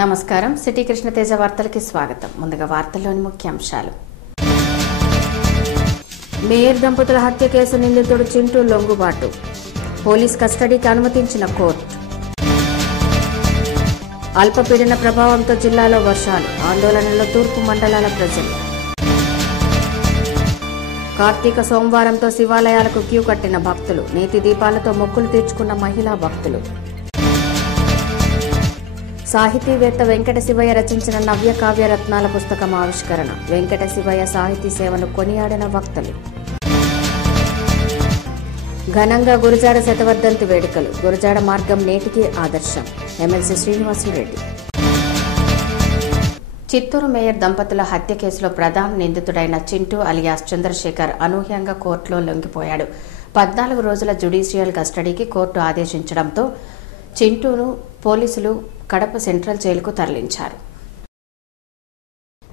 నమస్కారం. సిటీ కృష్ణ తేజ వార్తలకి స్వాగతం. ముందుగా వార్తల్లోని ముఖ్యాంశాలు. మేయర్ దంపతుల హత్య కేసు నిందితుడు చింటూ లొంగుబాటు, పోలీస్ కస్టడీకి అనుమతించిన కోర్టు. అల్పపీడన ప్రభావంతో జిల్లాలో వర్షాలు, ఆందోళనలో తూర్పు మండలాల ప్రజలు. కార్తీక సోమవారంతో శివాలయాలకు క్యూ కట్టిన భక్తులు, నేతి దీపాలతో మొక్కులు తీర్చుకున్న మహిళా భక్తులు. సాహితీవేత్త వెంకట శివయ్య రచించిన నవ్య కావ్య రత్నాల పుస్తకం ఆవిష్కరణ, వెంకట శివయ్య సాహితీ సేవను కొనియాడిన వక్తలు. ఘనంగా గురజాడ శతవర్ధంతి వేడుకలు, గురజాడ మార్గం నేటికి ఆదర్శం. ఎమ్మెల్సీ శ్రీనివాసులరెడ్డి. చిత్తూరు మేయర్ దంపతుల హత్య కేసులో ప్రధాన నిందితుడైన చింటూ అలియాస్ చంద్రశేఖర్ అనూహ్యంగా కోర్టులో లొంగిపోయాడు. 14 రోజుల జ్యుడిషియల్ కస్టడీకి కోర్టు ఆదేశించడంతో చింటూను పోలీసులు కడప సెంట్రల్ జైలుకు తరలించారు.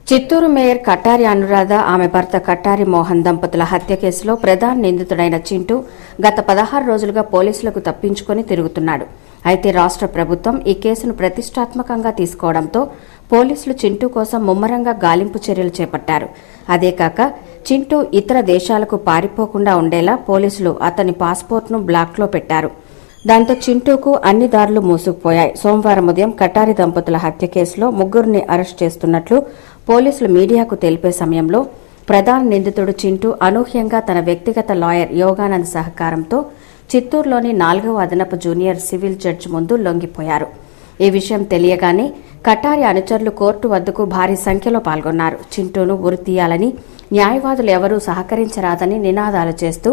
చిత్తూరు మేయర్ కట్టారి అనురాధ, ఆమె భర్త కట్టారి మోహన్ దంపతుల హత్య కేసులో ప్రధాన నిందితుడైన చింటూ గత 16 రోజులుగా పోలీసులకు తప్పించుకుని తిరుగుతున్నాడు. అయితే రాష్ట్ర ప్రభుత్వం ఈ కేసును ప్రతిష్టాత్మకంగా తీసుకోవడంతో పోలీసులు చింటూ కోసం ముమ్మరంగా గాలింపు చర్యలు చేపట్టారు. అదే కాక చింటూ ఇతర దేశాలకు పారిపోకుండా ఉండేలా పోలీసులు అతని పాస్పోర్ట్ను బ్లాక్లో పెట్టారు. దాంతో చింటూకు అన్ని దారులు మూసుకుపోయాయి. సోమవారం ఉదయం కట్టారి దంపతుల హత్య కేసులో 3 అరెస్ట్ చేస్తున్నట్లు పోలీసులు మీడియాకు తెలిపే సమయంలో ప్రధాన నిందితుడు చింటూ అనూహ్యంగా తన వ్యక్తిగత లాయర్ యోగానంద్ సహకారంతో చిత్తూరులోని 4వ అదనపు జూనియర్ సివిల్ జడ్జి ముందు లొంగిపోయారు. ఈ విషయం తెలియగానే కట్టారి అనుచరులు కోర్టు వద్దకు భారీ సంఖ్యలో పాల్గొన్నారు. చింటూను ఉరి తీయాలని, న్యాయవాదులు ఎవరూ సహకరించరాదని నినాదాలు చేస్తూ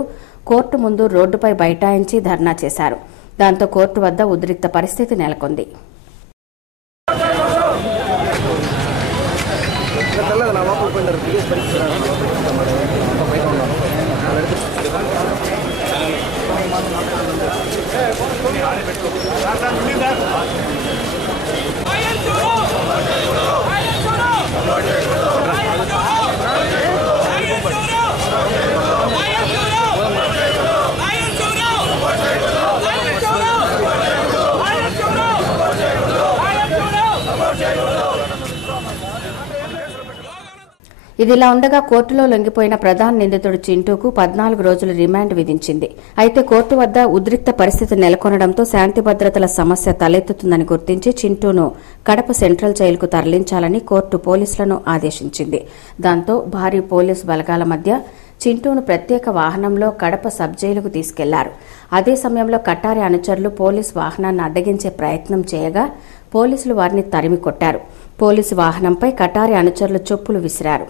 కోర్టు ముందు రోడ్డుపై బైఠాయించి ధర్నా చేశారు. దాంతో కోర్టు వద్ద ఉద్రిక్త పరిస్థితి నెలకొంది. ఇదిలా ఉండగా కోర్టులో లొంగిపోయిన ప్రధాన నిందితుడు చింటూకు 14 రోజుల రిమాండ్ విధించింది. అయితే కోర్టు వద్ద ఉద్రిక్త పరిస్థితి నెలకొనడంతో శాంతి భద్రతల సమస్య తలెత్తుతుందని గుర్తించి చింటూను కడప సెంట్రల్ జైలుకు తరలించాలని కోర్టు పోలీసులను ఆదేశించింది. దాంతో భారీ పోలీసు బలగాల మధ్య చింటూను ప్రత్యేక వాహనంలో కడప సబ్ జైలుకు తీసుకెళ్లారు. అదే సమయంలో కట్టారి అనుచరులు పోలీసు వాహనాన్ని అడ్డగించే ప్రయత్నం చేయగా పోలీసులు వారిని తరిమి కొట్టారు. పోలీసు వాహనంపై కట్టారి అనుచరులు చెప్పులు విసిరారు.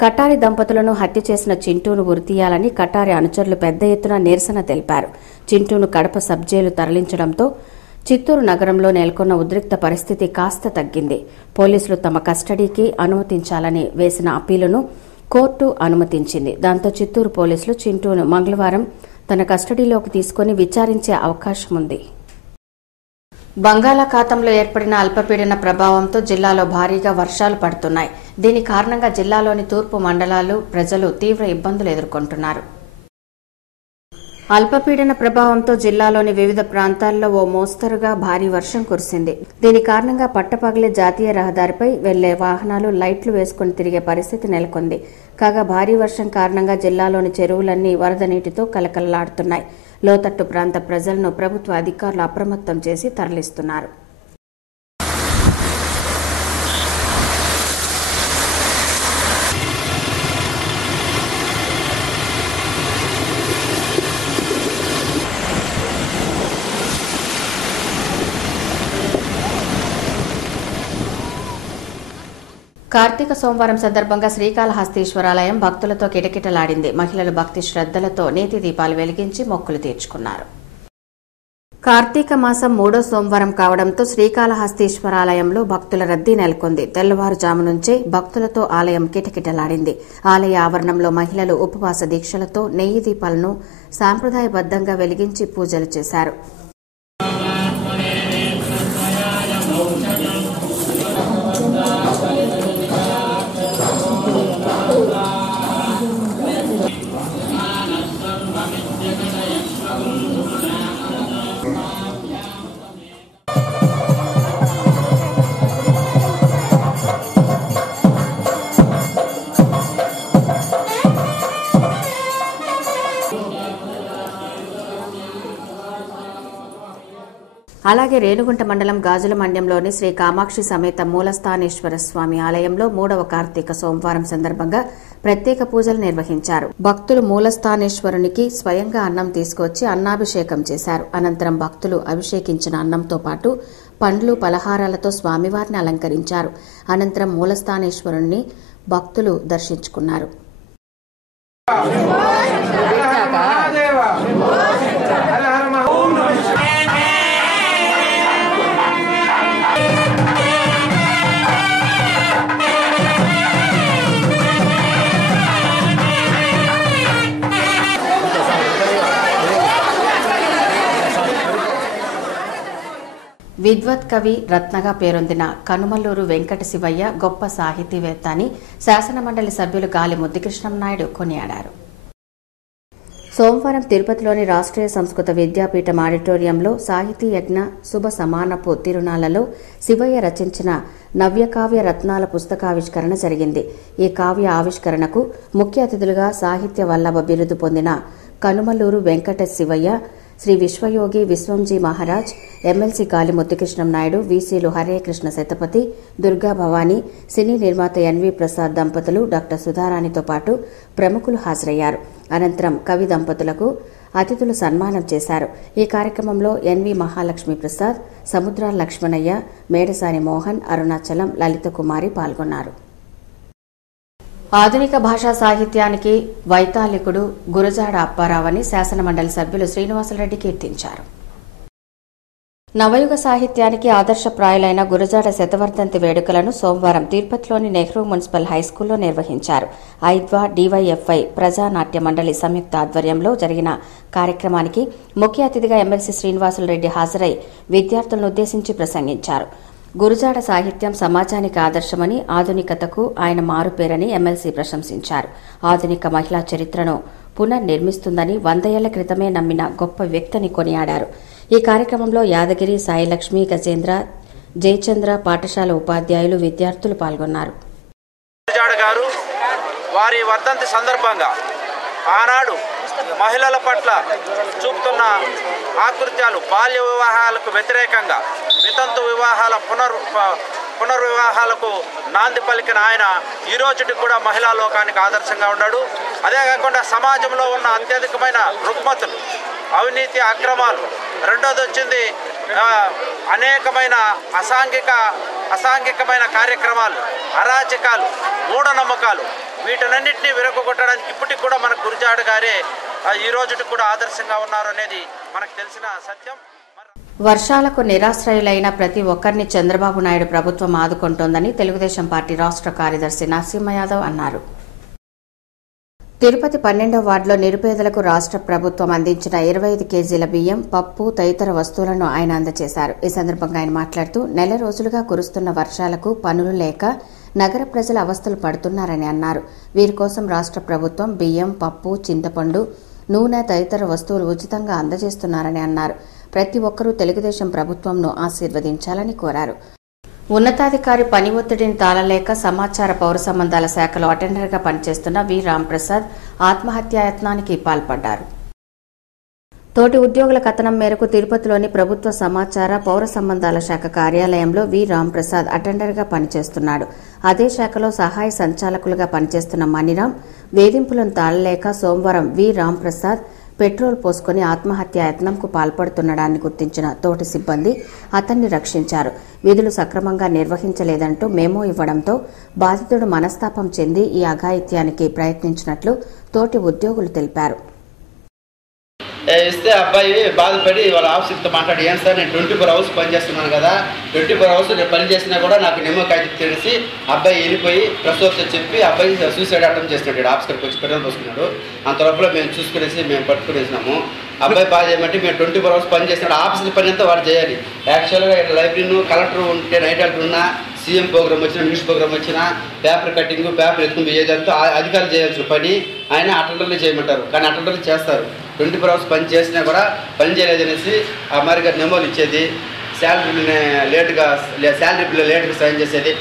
కట్టారి దంపతులను హత్య చేసిన చింటూను ఉరితీయాలని కట్టారి అనుచరులు పెద్ద ఎత్తున నిరసన తెలిపారు. చింటూను కడప సబ్ జైలు తరలించడంతో చిత్తూరు నగరంలో నెలకొన్న ఉద్రిక్త పరిస్థితి కాస్త తగ్గింది. పోలీసులు తమ కస్టడీకి అనుమతించాలని వేసిన అప్పీలును కోర్టు అనుమతించింది. దాంతో చిత్తూరు పోలీసులు చింటూను మంగళవారం తన కస్టడీలోకి తీసుకుని విచారించే అవకాశం ఉంది. బంగాళాఖాతంలో ఏర్పడిన అల్పపీడన ప్రభావంతో జిల్లాలో భారీగా వర్షాలు పడుతున్నాయి. దీని కారణంగా జిల్లాలోని తూర్పు మండలాలు ప్రజలు తీవ్ర ఇబ్బందులు ఎదుర్కొంటున్నారు. అల్పపీడన ప్రభావంతో జిల్లాలోని వివిధ ప్రాంతాల్లో ఓ మోస్తరుగా భారీ వర్షం కురిసింది. దీని కారణంగా పట్టపగలే జాతీయ రహదారిపై వెళ్లే వాహనాలు లైట్లు వేసుకుని తిరిగే పరిస్థితి నెలకొంది. కాగా భారీ వర్షం కారణంగా జిల్లాలోని చెరువులన్నీ వరద నీటితో కలకలలాడుతున్నాయి. లోతట్టు ప్రాంత ప్రజలను ప్రభుత్వ అధికారులు అప్రమత్తం చేసి తరలిస్తున్నారు. కార్తీక సోమవారం సందర్భంగా శ్రీకాళహస్తీశ్వరాలయం భక్తులతో కిటకిటలాడింది. మహిళలు భక్తి శ్రద్ధలతో నేతి దీపాలు వెలిగించి మొక్కులు తీర్చుకున్నారు. కార్తీక మాసం 3వ సోమవారం కావడంతో శ్రీకాళహస్తీశ్వరాలయంలో భక్తుల రద్దీ నెలకొంది. తెల్లవారుజాము నుంచే భక్తులతో ఆలయం కిటకిటలాడింది. ఆలయ ఆవరణంలో మహిళలు ఉపవాస దీక్షలతో నెయ్యి దీపాలను సాంప్రదాయబద్దంగా వెలిగించి పూజలు చేశారు. అలాగే రేణుగుంట మండలం గాజుల మండ్యంలోని శ్రీ కామాక్షి సమేత మూలస్థానేశ్వర స్వామి ఆలయంలో 3వ కార్తీక సోమవారం సందర్భంగా ప్రత్యేక పూజలు నిర్వహించారు. భక్తులు మూలస్థానేశ్వరునికి స్వయంగా అన్నం తీసుకొచ్చి అన్నాభిషేకం చేశారు. అనంతరం భక్తులు అభిషేకించిన అన్నంతో పాటు పండ్లు పలహారాలతో స్వామివారిని అలంకరించారు. అనంతరం మూలస్థానేశ్వరుణ్ణి భక్తులు దర్శించుకున్నారు. విద్వత్ కవి రత్నగా పేరొందిన కనుమల్లూరు వెంకట శివయ్య గొప్ప సాహితీవేత్త అని శాసనమండలి సభ్యులు గాలి ముద్దుకృష్ణంనాయుడు కొనియాడారు. సోమవారం తిరుపతిలోని రాష్ట్రీయ సంస్కృత విద్యాపీఠం ఆడిటోరియంలో సాహితీ యజ్ఞ శుభ సమానపు తిరునాళ్లలో శివయ్య రచించిన నవ్యకావ్య రత్నాల పుస్తకావిష్కరణ జరిగింది. ఈ కావ్య ఆవిష్కరణకు ముఖ్య అతిథులుగా సాహిత్య వల్లభ బిరుదు పొందిన కనుమల్లూరు వెంకట శివయ్య, శ్రీ విశ్వయోగి విశ్వంజీ మహారాజ్, ఎమ్మెల్సీ గాలి ముద్దుకృష్ణంనాయుడు, వీసీలు హరే కృష్ణ శతపథి, దుర్గా భవానీ, సినీ నిర్మాత ఎన్వి ప్రసాద్ దంపతులు, డాక్టర్ సుధారాణితో పాటు ప్రముఖులు హాజరయ్యారు. అనంతరం కవి దంపతులకు అతిథులు సన్మానం చేశారు. ఈ కార్యక్రమంలో ఎన్వి మహాలక్ష్మి ప్రసాద్, సముద్రాల లక్ష్మణయ్య, మేడసాని మోహన్, అరుణాచలం, లలిత కుమారి పాల్గొన్నారు. ఆధునిక భాషా సాహిత్యానికి వైతాళికుడు గురజాడ అప్పారావు అని శాసనమండలి సభ్యులు శ్రీనివాసరెడ్డి కీర్తించారు. నవయుగ సాహిత్యానికి ఆదర్శప్రాయులైన గురజాడ శతవర్ధంతి వేడుకలను సోమవారం తిరుపతిలోని నెహ్రూ మున్సిపల్ హైస్కూల్లో నిర్వహించారు. ఐద్వా డివైఎఫ్ఐ ప్రజానాట్య మండలి సంయుక్త ఆధ్వర్యంలో జరిగిన కార్యక్రమానికి ముఖ్య అతిథిగా ఎమ్మెల్సీ శ్రీనివాసులరెడ్డి హాజరై విద్యార్థులను ఉద్దేశించి ప్రసంగించారు. గురజాడ సాహిత్యం సమాజానికి ఆదర్శమని, ఆధునికతకు ఆయన మారుపేరని ఎమ్మెల్సీ ప్రశంసించారు. ఆధునిక మహిళా చరిత్రను పునర్నిర్మిస్తుందని 100 ఏళ్ల క్రితమే నమ్మిన గొప్ప వ్యక్తిని కొనియాడారు. ఈ కార్యక్రమంలో యాదగిరి, సాయిలక్ష్మి, గజేంద్ర, జయచంద్ర పాఠశాల ఉపాధ్యాయులు, విద్యార్థులు పాల్గొన్నారు. వారి వర్ధంతి సందర్భంగా ఆనాడు మహిళల పట్ల చూపుతున్న ఆకృత్యాలు, బాల్య వివాహాలకు వ్యతిరేకంగా వితంతు వివాహాల పునర్వివాహాలకు నాంది పలికిన ఆయన ఈ రోజుకి కూడా మహిళా లోకానికి ఆదర్శంగా ఉన్నాడు. అదే కాకుండా సమాజంలో ఉన్న అత్యధికమైన రుగ్మతులు, అవినీతి, అక్రమాలు, రెండోది వచ్చింది అనేకమైన అసాంఘికమైన కార్యక్రమాలు, అరాచకాలు, మూఢనమ్మకాలు, వీటన్నింటినీ విరగొట్టడానికి ఇప్పటికి కూడా మన గురజాడ గారే ఈ రోజుకి కూడా ఆదర్శంగా ఉన్నారు అనేది మనకు తెలిసిన సత్యం. వర్షాలకు నిరాశ్రయులైన ప్రతి ఒక్కరిని చంద్రబాబు నాయుడు ప్రభుత్వం ఆదుకుంటోందని తెలుగుదేశం పార్టీ రాష్ట్ర కార్యదర్శి నరసింహ యాదవ్ అన్నారు. తిరుపతి 12వ వార్డులో నిరుపేదలకు రాష్ట్ర ప్రభుత్వం అందించిన 25 కేజీల బియ్యం, పప్పు తదితర వస్తువులను ఆయన అందజేశారు. ఈ సందర్భంగా ఆయన మాట్లాడుతూ నెల రోజులుగా కురుస్తున్న వర్షాలకు పనులు లేక నగర ప్రజలు అవస్థలు పడుతున్నారని అన్నారు. వీరి కోసం రాష్ట్ర ప్రభుత్వం బియ్యం, పప్పు, చింతపండు, నూనె తదితర వస్తువులు ఉచితంగా అందజేస్తున్నారని అన్నారు. ప్రతి ఒక్కరూ తెలుగుదేశం ప్రభుత్వంను ఆశీర్వదించాలని కోరారు. ఉన్నతాధికారి పని ఒత్తిడిని తాళలేక సమాచార పౌర సంబంధాల శాఖలో అటెండర్గా పనిచేస్తున్న వి రాంప్రసాద్ ఆత్మహత్యాయత్నానికి పాల్పడ్డారు. తోటి ఉద్యోగుల కథనం మేరకు తిరుపతిలోని ప్రభుత్వ సమాచార పౌర సంబంధాల శాఖ కార్యాలయంలో వి రాంప్రసాద్ అటెండర్గా పనిచేస్తున్నాడు. అదే శాఖలో సహాయ సంచాలకులుగా పనిచేస్తున్న మణిరాం వేధింపులను తాళలేక సోమవారం వి రాంప్రసాద్ పెట్రోల్ పోసుకుని ఆత్మహత్యాయత్నంకు పాల్పడుతుండడాన్ని గుర్తించిన తోటి సిబ్బంది అతన్ని రక్షించారు. విధులు సక్రమంగా నిర్వహించలేదంటూ మెమో ఇవ్వడంతో బాధితుడు మనస్తాపం చెంది ఈ అఘాయిత్యానికి ప్రయత్నించినట్లు తోటి ఉద్యోగులు తెలిపారు. ఇస్తే అబ్బాయి బాధపడి వాళ్ళ ఆఫీసర్తో మాట్లాడి, ఏం సార్ నేను 24 hours పనిచేస్తున్నాను కదా, 24 hours నేను పని చేసినా కూడా నాకు నిమ్మ కాగితం తెలిసి అబ్బాయి వెళ్ళిపోయి ప్రసవతో చెప్పి అబ్బాయి సూసైడ్ అటెంప్ట్ చేసినాడు. ఆఫీసర్కి వచ్చి పెట్రోల్ పోసుకున్నాడు. అంత లోపల మేము చూసుకునేసి మేము పట్టుకునేసినాము. అబ్బాయి బాగా చేయమంటే మేము 24 hours పని చేసినాడు. ఆఫీసర్ పని అంతా వాడు చేయాలి. యాక్చువల్గా లైబ్రరీను కలెక్టర్ ఉంటే నైట్ అవుట్ ఉన్నా, సీఎం ప్రోగ్రామ్ వచ్చినా, న్యూస్ ప్రోగ్రామ్ వచ్చినా, పేపర్ కటింగ్, పేపర్ ఎత్తుకుని ఏదంతా అధికారులు చేయాల్సిన పని ఆయన అటెండర్లు చేయమంటారు. కానీ అటెండర్లు చేస్తారు. 24 hours పని చేసినా కూడా పని చేయలేదనేసి ఆ మరిగా నెమోలు ఇచ్చేది, శాలరీ లేట్గా సైన్ చేసేది,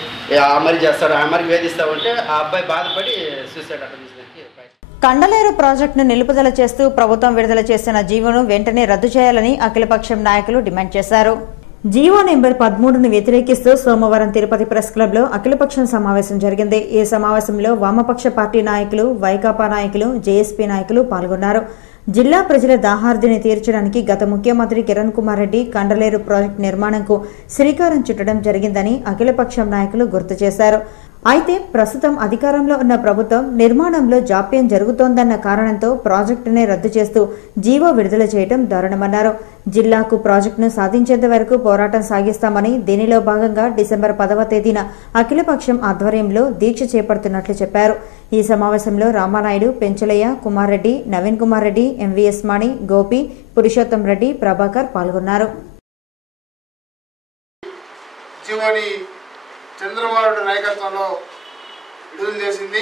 ఆ మరి చేస్తాడు. ఆ మరి వేధిస్తూ ఉంటే ఆ అబ్బాయి బాధపడి సూసైడ్ అటెంప్ట్ చేసినట్టు. కండలేరు ప్రాజెక్టును నిలుపుదల చేస్తూ ప్రభుత్వం విడుదల చేసిన జీవోను వెంటనే రద్దు చేయాలని అఖిలపక్షం నాయకులు డిమాండ్ చేశారు. జీవో నెంబర్ 13ను వ్యతిరేకిస్తూ సోమవారం తిరుపతి ప్రెస్ క్లబ్ లో అఖిలపక్షం సమావేశం జరిగింది. ఈ సమావేశంలో వామపక్ష పార్టీ నాయకులు, వైకాపా నాయకులు, జేఎస్పీ నాయకులు పాల్గొన్నారు. జిల్లా ప్రజల దాహార్దిని తీర్చడానికి గత ముఖ్యమంత్రి కిరణ్ కుమార్ రెడ్డి కండలేరు ప్రాజెక్టు నిర్మాణంకు శ్రీకారం చుట్టడం జరిగిందని అఖిలపక్షం నాయకులు గుర్తు చేశారు. అయితే ప్రస్తుతం అధికారంలో ఉన్న ప్రభుత్వం నిర్మాణంలో జాప్యం జరుగుతోందన్న కారణంతో ప్రాజెక్టునే రద్దు చేస్తూ జీవో విడుదల చేయడం దారుణమన్నారు. జిల్లాకు ప్రాజెక్టును సాధించేంత వరకు పోరాటం సాగిస్తామని, దీనిలో భాగంగా డిసెంబర్ 10వ తేదీన అఖిలపక్షం ఆధ్వర్యంలో దీక్ష చేపడుతున్నట్లు చెప్పారు. ఈ సమావేశంలో రామానాయుడు, పెంచలయ్య, కుమార్ రెడ్డి, నవీన్ కుమార్ రెడ్డి, ఎంవీఎస్ మాణి, గోపి, పురుషోత్తం రెడ్డి, ప్రభాకర్ పాల్గొన్నారు. చంద్రబాబు నాయకత్వంలో విడుదల చేసింది.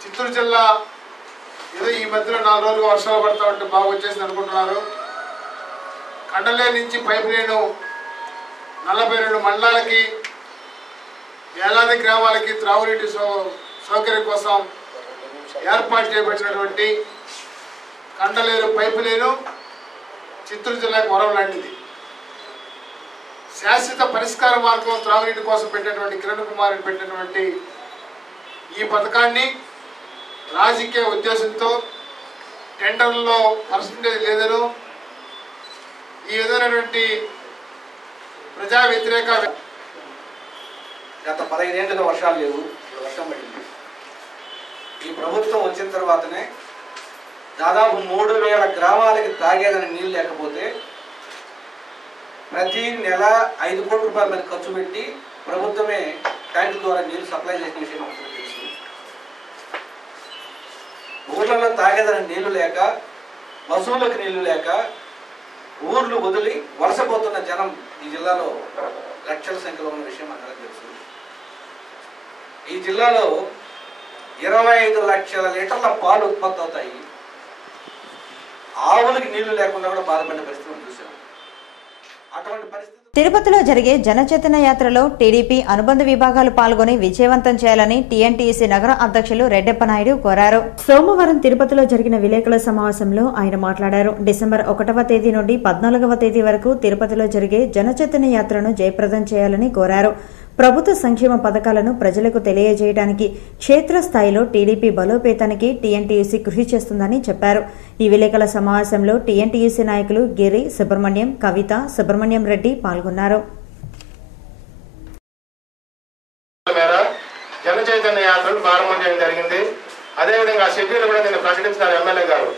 చిత్తూరు జిల్లా ఏదో ఈ మధ్యలో 4 రోజులుగా వర్షాలు పడతా ఉంటే బాగా వచ్చేసింది అనుకుంటున్నారు. కండలేరు నుంచి పైప్ లైను 42 మండలాలకి, వేలాది గ్రామాలకి త్రాగునీటి సౌకర్యం కోసం ఏర్పాటు చేయబడినటువంటి కండలేరు పైపు లైను చిత్తూరు జిల్లాకు వరం లాంటిది. శాశ్వత పరిష్కార మార్గం త్రాగునీటి కోసం పెట్టినటువంటి కిరణ్ కుమార్ రెడ్డి పెట్టినటువంటి ఈ పథకాన్ని రాజకీయ ఉద్దేశంతో టెండర్లలో పర్సంటేజ్ లేదను, ఈ విధమైనటువంటి ప్రజా వ్యతిరేక గత 15 ఏళ్ళుగా వర్షాలు లేవు, వర్షం పడింది. ఈ ప్రభుత్వం వచ్చిన తర్వాతనే దాదాపు 3000 గ్రామాలకి తాగేదని నీళ్ళు లేకపోతే ప్రతి నెల 5 కోట్ల రూపాయల మీద ఖర్చు పెట్టి ప్రభుత్వమే ట్యాంకుల ద్వారా నీళ్లు సప్లై చేసిన విషయం మనకు తెలుసు. ఊర్లలో తాగేదని నీళ్లు లేక, పశువులకు నీళ్లు లేక ఊర్లు వదిలి వలసపోతున్న జనం ఈ జిల్లాలో లక్షల సంఖ్యలో ఉన్న విషయం మనకు తెలుసు. ఈ జిల్లాలో 25 లక్షల లీటర్ల పాలు ఉత్పత్తి అవుతాయి. ఆవులకి నీళ్లు లేకుండా కూడా బాధపడిన పరిస్థితి చూసాం. తిరుపతిలో జరిగే జనచేతన యాత్రలో టీడీపీ అనుబంధ విభాగాలు పాల్గొని విజయవంతం చేయాలని టీఎన్టీయూసీ నగర అధ్యక్షులు రెడ్డప్పనాయుడు కోరారు. సోమవారం తిరుపతిలో జరిగిన విలేకరుల సమావేశంలో ఆయన మాట్లాడారు. డిసెంబర్ 1వ తేదీ నుండి 14వ తేదీ వరకు తిరుపతిలో జరిగే జనచేతన యాత్రను జయప్రదం చేయాలని కోరారు. ప్రభుత్వ సంక్షేమ పథకాలను ప్రజలకు తెలియజేయడానికి క్షేత్రస్థాయిలో టీడీపీ బలోపేతానికి టీఎన్టీయూసీ కృషి చేస్తుందని చెప్పారు. ఈ విలేకరుల సమావేశంలో టీఎన్టీయూసీ నాయకులు గిరి, సుబ్రహ్మణ్యం, కవిత, సుబ్రహ్మణ్యం రెడ్డి పాల్గొన్నారు. జన చైతన్య యాత్రను ప్రారంభం చేయడం జరిగింది. అదేవిధంగా షెడ్యూల్ కూడా నేను ప్రకటించారు ఎమ్మెల్యే గారు.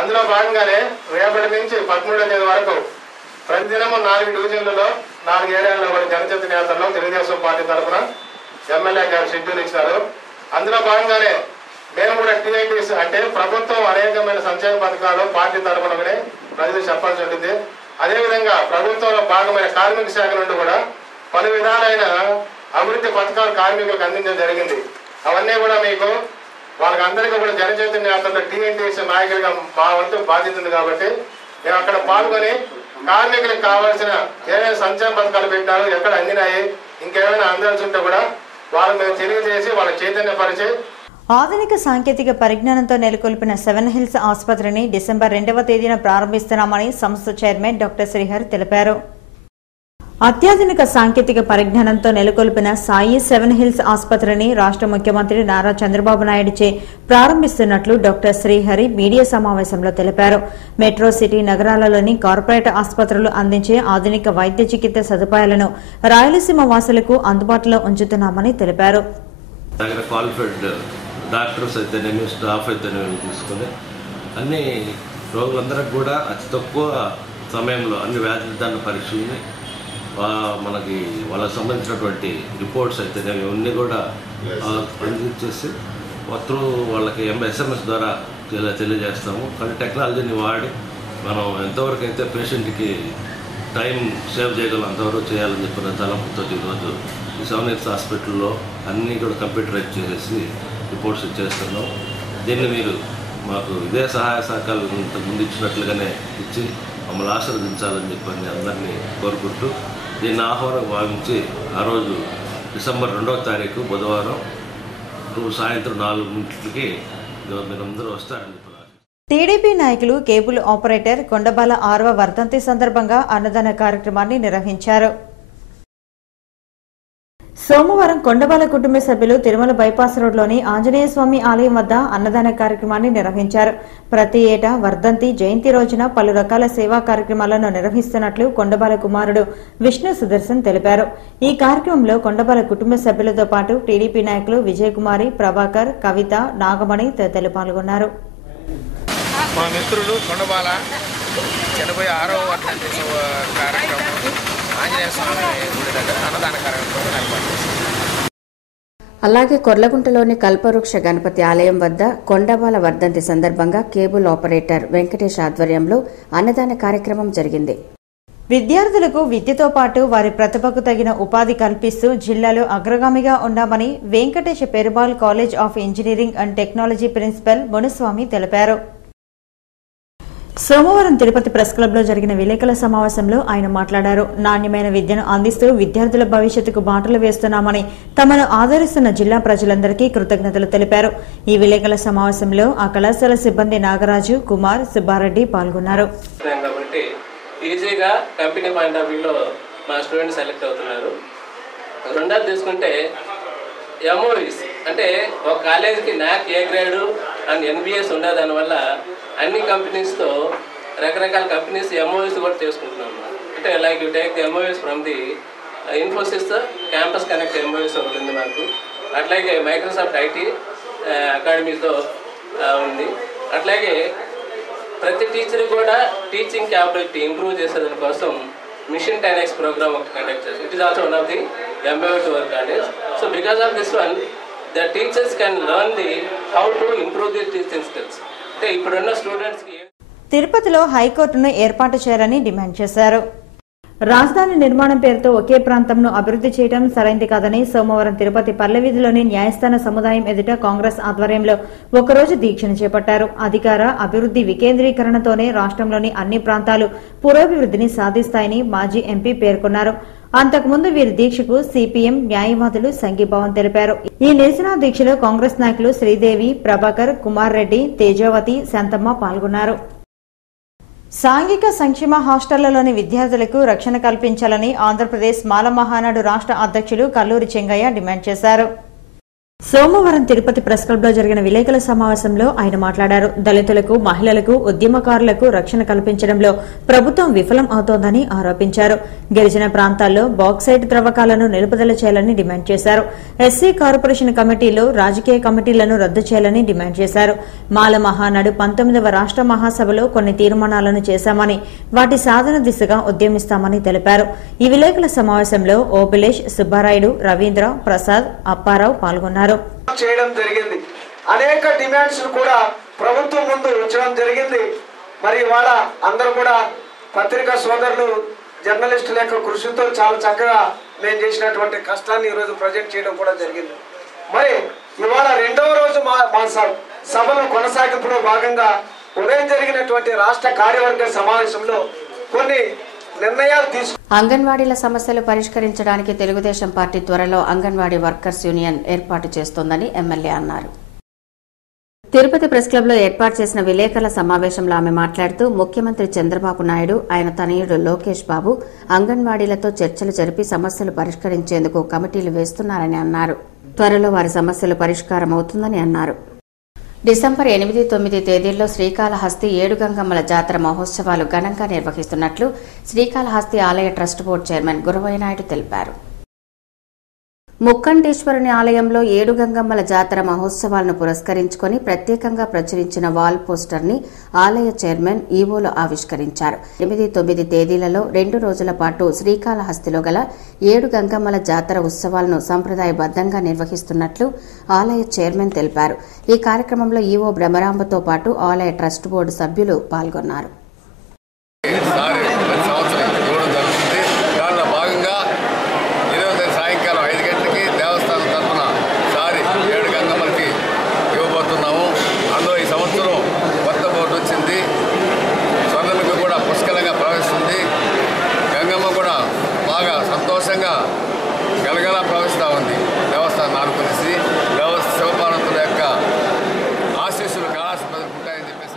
అందులో భాగంగానే రేపటి నుంచి 13వ తేదీ వరకు ప్రతిదినము 4 డివిజన్లలో 4 ఏరియాల్లో కూడా జనచైతన్య యాత్రలో తెలుగుదేశం పార్టీ తరఫున ఎమ్మెల్యే గారు షెడ్యూల్ ఇచ్చారు. అందులో భాగంగానే మేము కూడా టీఐటీసీ అంటే ప్రభుత్వం అనేకమైన సంక్షేమ పథకాలు పార్టీ తరఫుననే ప్రజలు చెప్పాల్సి ఉంటుంది. అదేవిధంగా ప్రభుత్వంలో భాగమైన కార్మిక శాఖ నుండి కూడా పలు విధాలైన అభివృద్ధి పథకాలు కార్మికులకు అందించడం జరిగింది. అవన్నీ కూడా మీకు వాళ్ళకి అందరికీ కూడా జనచైతన్య యాత్రలో టీఎన్టీసీ నాయకులుగా మా వంతు బాధ్యత ఉంది కాబట్టి మేము అక్కడ పాల్గొని కార్మికులకు కావాల్సిన ఏమైనా సంక్షేమ పథకాలు పెట్టారు, ఎక్కడ అందినాయి, ఇంకేమైనా అందాల్సి ఉంటే కూడా వాళ్ళు మేము తెలియజేసి వాళ్ళ చైతన్యపరిచి ఆధునిక సాంకేతిక పరిజ్ఞానంతో నెలకొల్పిన 7 హిల్స్ ఆసుపత్రిని డిసెంబర్ 2వ తేదీన ప్రారంభిస్తున్నామని సంస్థ చైర్మన్ డాక్టర్ శ్రీహరి తెలిపారు. అత్యాధునిక సాంకేతిక పరిజ్ఞానంతో నెలకొల్పిన సాయి 7 హిల్స్ ఆసుపత్రిని రాష్ట్ర ముఖ్యమంత్రి నారా చంద్రబాబు నాయుడుచే ప్రారంభిస్తున్నట్లు డాక్టర్ శ్రీహరి మీడియా సమావేశంలో తెలిపారు. మెట్రో సిటీ నగరాలలోని కార్పొరేట్ ఆసుపత్రులు అందించే ఆధునిక వైద్య చికిత్స సదుపాయాలను రాయలసీమ వాసులకు అందుబాటులో ఉంచుతున్నామని తెలిపారు. డాక్టర్స్ అయితేనేమి, స్టాఫ్ అయితేనేమి తీసుకుని అన్ని రోగులందరికీ కూడా అతి తక్కువ సమయంలో అన్ని వ్యాధి నిర్ధారణ పరీక్షల్ని మనకి వాళ్ళకి సంబంధించినటువంటి రిపోర్ట్స్ అయితే ఇవన్నీ కూడా అందించేసి మొత్తం వాళ్ళకి SMS ద్వారా తెలియజేస్తాము. కానీ టెక్నాలజీని వాడి మనం ఎంతవరకు అయితే పేషెంట్కి టైం సేవ్ చేయగలం అంతవరకు చేయాలని చెప్పిన తలంపుతో ఈరోజు ఈ 7 హాస్పిటల్లో అన్నీ కూడా కంప్యూటరైజ్ చేసేసి రిపోర్ట్స్ ఇచ్చేస్తున్నాం. దీన్ని మీరు మాకు ఇదే సహాయ సహకారాలు ముందు ఇచ్చినట్లుగానే ఇచ్చి మమ్మల్ని ఆశీర్వదించాలని చెప్పని అందరినీ కోరుకుంటూ దీన్ని ఆహ్వానం భావించి ఆ రోజు డిసెంబర్ 2వ తారీఖు బుధవారం సాయంత్రం 4 గంటలకి మీరందరూ వస్తారని చెప్పారు. టీడీపీ నాయకులు కేబుల్ ఆపరేటర్ కొండబాల 6వ వర్ధంతి సందర్భంగా అన్నదాన కార్యక్రమాన్ని నిర్వహించారు. సోమవారం కొండబాల కుటుంబ సభ్యులు తిరుమల బైపాస్ రోడ్లోని ఆంజనేయ స్వామి ఆలయం వద్ద అన్నదాన కార్యక్రమాన్ని నిర్వహించారు. ప్రతి ఏటా వర్ధంతి జయంతి రోజున పలు రకాల సేవా కార్యక్రమాలను నిర్వహిస్తున్నట్లు కొండబాల కుమారుడు విష్ణు సుదర్శన్ తెలిపారు. ఈ కార్యక్రమంలో కొండబాల కుటుంబ సభ్యులతో పాటు టీడీపీ నాయకులు విజయకుమారి, ప్రభాకర్, కవిత, నాగమణి తదితరులు పాల్గొన్నారు. మా మిత్రులు కొండబాల 86వ వర్ధంతి కార్యక్రమం ఆంజనేయ స్వామి గుడి దగ్గర అన్నదాన కార్యక్రమం ఏర్పాటు చేశారు. అలాగే కొర్లగుంటలోని కల్పవృక్ష గణపతి ఆలయం వద్ద కొండబాల వర్ధంతి సందర్భంగా కేబుల్ ఆపరేటర్ వెంకటేష్ ఆధ్వర్యంలో అన్నదాన కార్యక్రమం జరిగింది. విద్యార్థులకు విద్యతో పాటు వారి ప్రతిభకు తగిన ఉపాధి కల్పిస్తూ జిల్లాలో అగ్రగామిగా ఉన్నామని Venkatesh Perumal college of engineering and technology principal Munuswamy తెలిపారు. సోమవారం తిరుపతి ప్రెస్ క్లబ్ లో జరిగిన విలేకరుల సమావేశంలో ఆయన మాట్లాడారు. నాణ్యమైన విద్యను అందిస్తూ విద్యార్థుల భవిష్యత్తుకు బాటలు వేస్తున్నామని తమను ఆదరిస్తున్న జిల్లా ప్రజలందరికీ కృతజ్ఞతలు తెలిపారు. ఈ విలేకరుల సమావేశంలో ఆ కళాశాల సిబ్బంది నాగరాజు, కుమార్, సుబ్బారెడ్డి పాల్గొన్నారు. ఈజీగా కంపెనీ పాయింట్ ఆఫ్ వ్యూలో మా స్టూడెంట్స్ సెలెక్ట్ అవుతున్నారు. రెండోది తీసుకుంటే ఎంఓఈస్ అంటే ఒక కాలేజీకి NAC A grade and NBS ఉండే దానివల్ల అన్ని కంపెనీస్తో రకరకాల కంపెనీస్ ఎంఓఈస్ కూడా చేసుకుంటున్నాం. అంటే like you take the MOEs from the Infosys campus connect MOEs ఒకటి ఉంది మాకు. అట్లాగే మైక్రోసాఫ్ట్ IT అకాడమీతో ఉంది. అట్లాగే ప్రతి టీచర్ కూడా టీచింగ్ క్యాపబిలిటీ ఇంప్రూవ్ చేసేదానికోసం మిషన్ 10X ప్రోగ్రామ్ ఒకటి కండక్ట్ చేస్తాం. It is also one of the embed to our college. So because of this one the teachers can learn the how to improve the teaching skills. అంటే ఇప్పుడున్న స్టూడెంట్స్కి తిరుపతిలో హైకోర్టును ఏర్పాటు చేయాలని డిమాండ్ చేశారు. రాజధాని నిర్మాణం పేరుతో ఒకే ప్రాంతంను అభివృద్ధి చేయడం సరైంది కాదని సోమవారం తిరుపతి పల్లెవీధిలోని న్యాయస్థాన సముదాయం ఎదుట కాంగ్రెస్ ఆధ్వర్యంలో ఒకరోజు దీక్షను చేపట్టారు. అధికార అభివృద్ధి వికేంద్రీకరణతోనే రాష్ట్రంలోని అన్ని ప్రాంతాలు పురోభివృద్ధిని సాధిస్తాయని మాజీ ఎంపీ పేర్కొన్నారు. అంతకుముందు వీరి దీక్షకు సిపిఎం న్యాయవాదులు సంఘీభావం తెలిపారు. ఈ నిరసన దీక్షలో కాంగ్రెస్ నాయకులు శ్రీదేవి, ప్రభాకర్, కుమార్ రెడ్డి, తేజావతి, శాంతమ్మ పాల్గొన్నారు. సాంఘిక సంక్షేమ హాస్టళ్లలోని విద్యార్థులకు రక్షణ కల్పించాలని ఆంధ్రప్రదేశ్ మాల మహానాడు రాష్ట్ర అధ్యక్షులు కల్లూరి చెంగయ్య డిమాండ్ చేశారు. సోమవారం తిరుపతి ప్రెస్ క్లబ్ లో జరిగిన విలేకరుల సమావేశంలో ఆయన మాట్లాడారు. దళితులకు, మహిళలకు, ఉద్యమకారులకు రక్షణ కల్పించడంలో ప్రభుత్వం విఫలం అవుతోందని ఆరోపించారు. గిరిజన ప్రాంతాల్లో బాక్సైట్ త్రవ్వకాలను నిలుపుదల చేయాలని డిమాండ్ చేశారు. ఎస్సీ కార్పొరేషన్ కమిటీలో రాజకీయ కమిటీలను రద్దు చేయాలని డిమాండ్ చేశారు. మాల మహానాడు 19వ రాష్ట్ర మహాసభలో కొన్ని తీర్మానాలను చేశామని వాటి సాధన దిశగా ఉద్యమిస్తామని తెలిపారు. ఈ విలేకరుల సమావేశంలో ఓబిలేష్, సుబ్బారాయుడు, రవీంద్ర, ప్రసాద్, అప్పారావు పాల్గొన్నారు. చేయడం జరిగింది. అనేక డిమాండ్స్ కూడా ప్రభుత్వం ముందు ఉంచడం జరిగింది. మరి ఇవాళ అందరూ కూడా పత్రికా సోదరులు, జర్నలిస్టుల యొక్క కృషితో చాలా చక్కగా మేము చేసినటువంటి కష్టాన్ని ఈరోజు ప్రజెంట్ చేయడం కూడా జరిగింది. మరి ఇవాళ 2వ రోజు మా సభలో కొనసాగింపులో భాగంగా ఉదయం జరిగినటువంటి రాష్ట్ర కార్యవర్గ సమావేశంలో కొన్ని అంగన్వాడీల సమస్యలు పరిష్కరించడానికి తెలుగుదేశం పార్టీ త్వరలో అంగన్వాడీ వర్కర్స్ యూనియన్ ఏర్పాటు చేస్తోందని ఎమ్మెల్యే అన్నారు. తిరుపతి ప్రెస్ క్లబ్ లో ఏర్పాటు చేసిన విలేకరుల సమావేశంలో ఆమె మాట్లాడుతూ ముఖ్యమంత్రి చంద్రబాబు నాయుడు, ఆయన తనయుడు లోకేష్ బాబు అంగన్వాడీలతో చర్చలు జరిపి సమస్యలు పరిష్కరించేందుకు కమిటీలు వేస్తున్నారని అన్నారు. త్వరలో వారి సమస్యలు పరిష్కారం అవుతుందని అన్నారు. డిసెంబర్ 8, 9 తేదీల్లో శ్రీకాళహస్తి 7 గంగమ్మల జాతర మహోత్సవాలు ఘనంగా నిర్వహిస్తున్నట్లు శ్రీకాళహస్తి ఆలయ trust board chairman Guravaiah Naidu తెలిపారు. ముక్కంటేశ్వరుని ఆలయంలో 7 గంగమ్మల జాతర మహోత్సవాలను పురస్కరించుకుని ప్రత్యేకంగా ప్రచురించిన వాల్ పోస్టర్ ని ఆలయ చైర్మన్ ఈవోలు ఆవిష్కరించారు. 8-9 తేదీలలో 2 రోజుల పాటు శ్రీకాళహస్తిలో గల 7 గంగమ్మల జాతర ఉత్సవాలను సంప్రదాయబద్దంగా నిర్వహిస్తున్నట్లు ఆలయ చైర్మన్ తెలిపారు. ఈ కార్యక్రమంలో ఈవో బ్రహ్మరాంబతో పాటు ఆలయ ట్రస్ట్ బోర్డు సభ్యులు పాల్గొన్నారు. గలగలా ప్రవహిస్తూ ఉంది. దేవస్థానం ఆనుకునేసి శివపార్వతుల యొక్క ఆశీస్సులు కళాశ ఉంటాయని చెప్పేసి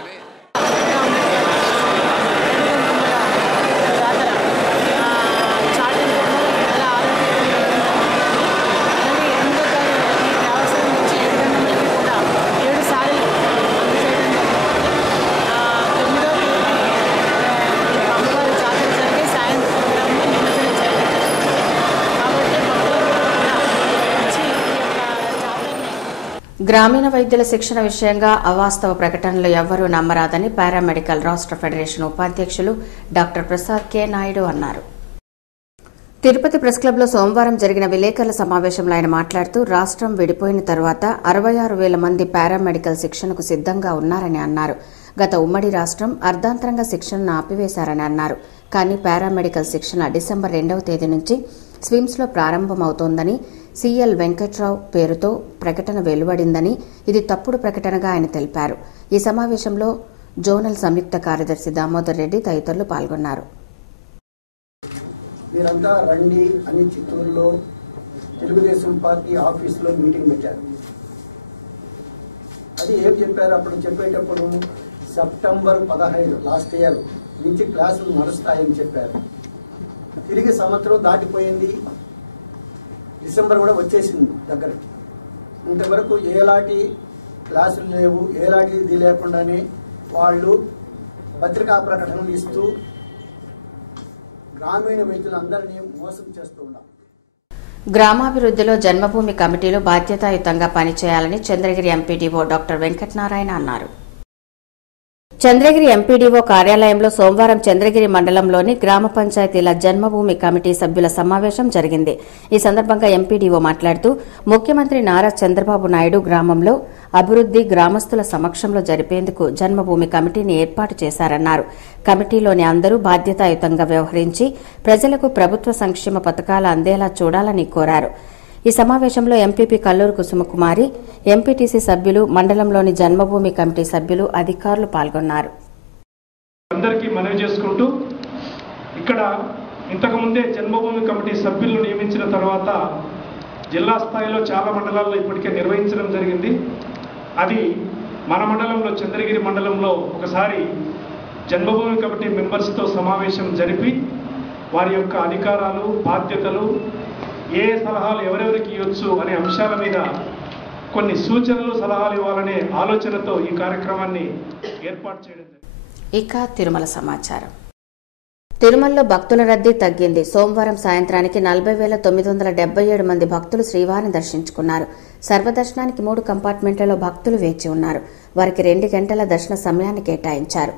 గ్రామీణ వైద్యుల శిక్షణ విషయంగా అవాస్తవ ప్రకటనలు ఎవ్వరూ నమ్మరాదని పారామెడికల్ రాష్ట్ర ఫెడరేషన్ ఉపాధ్యక్షులు డాక్టర్ ప్రసాద్ కె నాయుడు అన్నారు. తిరుపతి ప్రెస్ క్లబ్లో సోమవారం జరిగిన విలేకరుల సమావేశంలో ఆయన మాట్లాడుతూ రాష్ట్రం విడిపోయిన తర్వాత 66,000 మంది పారామెడికల్ శిక్షణకు సిద్దంగా ఉన్నారని అన్నారు. గత ఉమ్మడి రాష్ట్రం అర్ధాంతరంగా శిక్షణను ఆపివేశారని అన్నారు. కానీ పారామెడికల్ శిక్షణ డిసెంబర్ 2వ తేదీ నుంచి స్విమ్స్లో ప్రారంభమవుతోందని, సిఎల్ వెంకట్రావు పేరుతో ప్రకటన వెలువడిందని, ఇది తప్పుడు ప్రకటనగా ఆయన తెలిపారు. ఈ సమావేశంలో జోనల్ సంయుక్త కార్యదర్శి దామోదర్ రెడ్డి తదితరులు పాల్గొన్నారు. మీరంతా రండి అని చిత్తూరులో తెలుగుదేశం పార్టీ ఆఫీసులో మీటింగ్ పెట్టారు. అది ఏం చెప్పారు? అప్పుడు చెప్పేటప్పుడు సెప్టెంబర్ 15 లాస్ట్ ఇయర్ నుంచి క్లాసులు నడుస్తాయని చెప్పారు. తిరిగి సంవత్సరం దాటిపోయింది, డిసెంబర్ కూడా వచ్చేసింది దగ్గరికి. ఇంతవరకు ఏలాంటి క్లాసులు లేవు, ఏలాంటి ఇది లేకుండానే వాళ్ళు పత్రికా ప్రకటనలు ఇస్తూ గ్రామీణ వ్యక్తులందరినీ మోసం చేస్తూ ఉన్నారు. గ్రామాభివృద్ధిలో జన్మభూమి కమిటీలు బాధ్యతాయుతంగా పనిచేయాలని చంద్రగిరి ఎంపీడీఓ డాక్టర్ వెంకటనారాయణ అన్నారు. చంద్రగిరి ఎంపీడీఓ కార్యాలయంలో సోమవారం చంద్రగిరి మండలంలోని గ్రామ పంచాయతీల జన్మభూమి కమిటీ సభ్యుల సమావేశం జరిగింది. ఈ సందర్భంగా ఎంపీడీఓ మాట్లాడుతూ ముఖ్యమంత్రి నారా చంద్రబాబు నాయుడు గ్రామంలో అభివృద్ది గ్రామస్తుల సమక్షంలో జరిపేందుకు జన్మభూమి కమిటీని ఏర్పాటు చేశారన్నారు. కమిటీలోని అందరూ బాధ్యతాయుతంగా వ్యవహరించి ప్రజలకు ప్రభుత్వ సంక్షేమ పథకాలు అందేలా చూడాలని కోరారు. ఈ సమావేశంలో ఎంపీపీ కల్లూరు కుసుమకుమారి, ఎంపీటీసీ సభ్యులు, మండలంలోని జన్మభూమి కమిటీ సభ్యులు, అధికారులు పాల్గొన్నారు. అందరికీ మనవి చేసుకుంటూ, ఇక్కడ ఇంతకుముందే జన్మభూమి కమిటీ సభ్యులను నియమించిన తర్వాత జిల్లా స్థాయిలో చాలా మండలాల్లో ఇప్పటికే నిర్వహించడం జరిగింది. అది మన మండలంలో చంద్రగిరి మండలంలో ఒకసారి జన్మభూమి కమిటీ మెంబర్స్తో సమావేశం జరిపి వారి యొక్క అధికారాలు, బాధ్యతలు, ఏ సలహాలు ఎవరెవరికి ఇవ్వచ్చు అనే అంశాల మీద కొన్ని సూచనలు, సలహాలు ఇవ్వాలనే ఆలోచనతో ఈ కార్యక్రమాన్ని ఏర్పాటు చేయడం జరిగింది. ఇక తిరుమల సమాచారం. తిరుమలలో భక్తుల రద్దీ తగ్గింది. సోమవారం సాయంత్రానికి 40,977 మంది భక్తులు శ్రీవారిని దర్శించుకున్నారు. సర్వదర్శనానికి 3 కంపార్ట్మెంట్లలో భక్తులు వేచి ఉన్నారు. వారికి 2 గంటల దర్శన సమయాన్ని కేటాయించారు.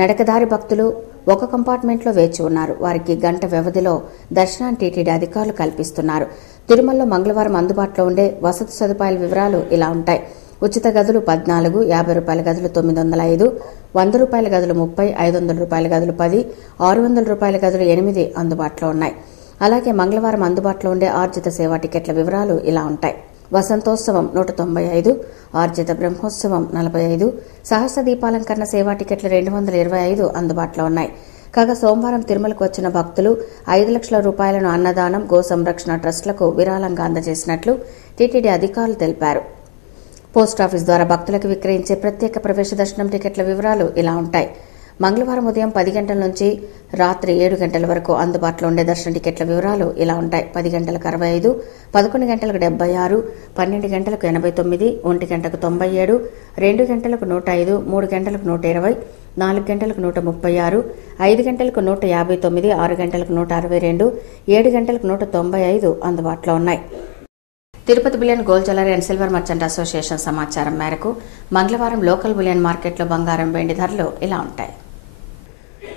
నడకదారి భక్తులు 1 కంపార్ట్మెంట్లో వేచి ఉన్నారు. వారికి గంట వ్యవధిలో దర్శనాన్ని టీటీడీ అధికారులు కల్పిస్తున్నారు. తిరుమలలో మంగళవారం అందుబాటులో ఉండే వసతి సదుపాయాల వివరాలు ఇలా ఉంటాయి. ఉచిత గదులు 14, ₹50 గదులు 905, ₹100 గదులు 30, ₹500 గదులు 10, ₹600 గదులు 8 అందుబాటులో ఉన్నాయి. అలాగే మంగళవారం అందుబాటులో ఉండే ఆర్జిత సేవా టికెట్ల వివరాలు ఇలా ఉంటాయి. వసంతోత్సవం 195, ఆర్జిత బ్రహ్మోత్సవం 45, సహస్ర దీపాలంకరణ సేవా టికెట్లు 225 అందుబాటులో ఉన్నాయి. కాగా సోమవారం తిరుమలకు వచ్చిన భక్తులు 5 లక్షల రూపాయలను అన్నదానం, గో సంరక్షణ ట్రస్టులకు విరాళంగా అందజేసినట్లు టీటీడీ అధికారులు తెలిపారు. పోస్టాఫీస్ ద్వారా భక్తులకు విక్రయించే ప్రత్యేక ప్రవేశ దర్శనం టికెట్ల వివరాలు ఇలా ఉంటాయి. మంగళవారం ఉదయం 10 గంటల నుంచి రాత్రి 7 గంటల వరకు అందుబాటులో ఉండే దర్శన టికెట్ల వివరాలు ఇలా ఉంటాయి. 10 గంటలకు 65, 11 గంటలకు 76, 12 గంటలకు 89, 1 గంటకు 97, 2 గంటలకు 105, 3 గంటలకు 120, 4 గంటలకు 136, 5 గంటలకు 159, 6 గంటలకు 162, 7 గంటలకు 195 అందుబాటులో ఉన్నాయి. Tirupati bullion gold jewellery and silver merchant association సమాచారం మేరకు మంగళవారం లోకల్ బులియన్ మార్కెట్లో బంగారం వెండి ధరలు ఇలా ఉంటాయి.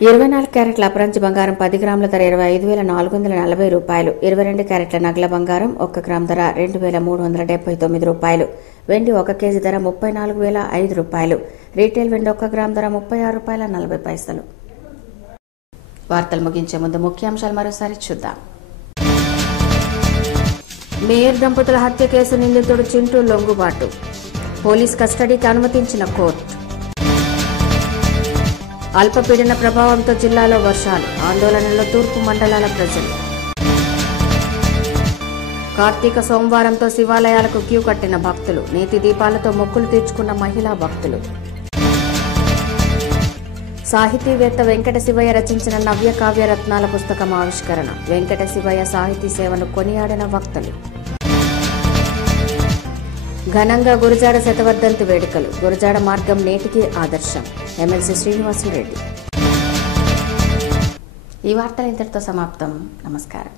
24 క్యారెట్ల అపరంజి బంగారం 10 గ్రాముల ధర 25,440 రూపాయలు. 22 క్యారెట్ల నగల బంగారం 1 గ్రామ్ ధర 2,379 రూపాయలు. వెండి 1 కేజీ ధర 34,005 రూపాయలు. రీటైల్ వెండి 1 గ్రామ్ ధర 36 రూపాయల 40 పైసలు. వార్తలు ముగించే ముందు ముఖ్యాంశాలు మరోసారి చూద్దాం. మేయర్ దంపతుల హత్య కేసు నిందితుడు చింటూ లొంగుబాటు. పోలీస్ కస్టడీకి అనుమతించిన కోర్టు. అల్పపీడన ప్రభావంతో జిల్లాలో వర్షాలు. ఆందోళనలో తూర్పు మండలాల ప్రజలు. కార్తీక సోమవారంతో శివాలయాలకు క్యూ కట్టిన భక్తులు. నేతి దీపాలతో మొక్కులు తీర్చుకున్న మహిళా భక్తులు. సాహితీవేత్త వెంకట శివయ్య రచించిన నవ్య కావ్య రత్నాల పుస్తకం ఆవిష్కరణ. వెంకట శివయ్య సాహితీ సేవను కొనియాడిన వక్తలు. ఘనంగా గురజాడ శతవర్ధంతి వేడుకలు. గురజాడ మార్గం నేటికి ఆదర్శం. ఎమ్మెల్సీ శ్రీనివాసులరెడ్డి. ఈ వార్తలు ఇంతటితో సమాప్తం. నమస్కారం.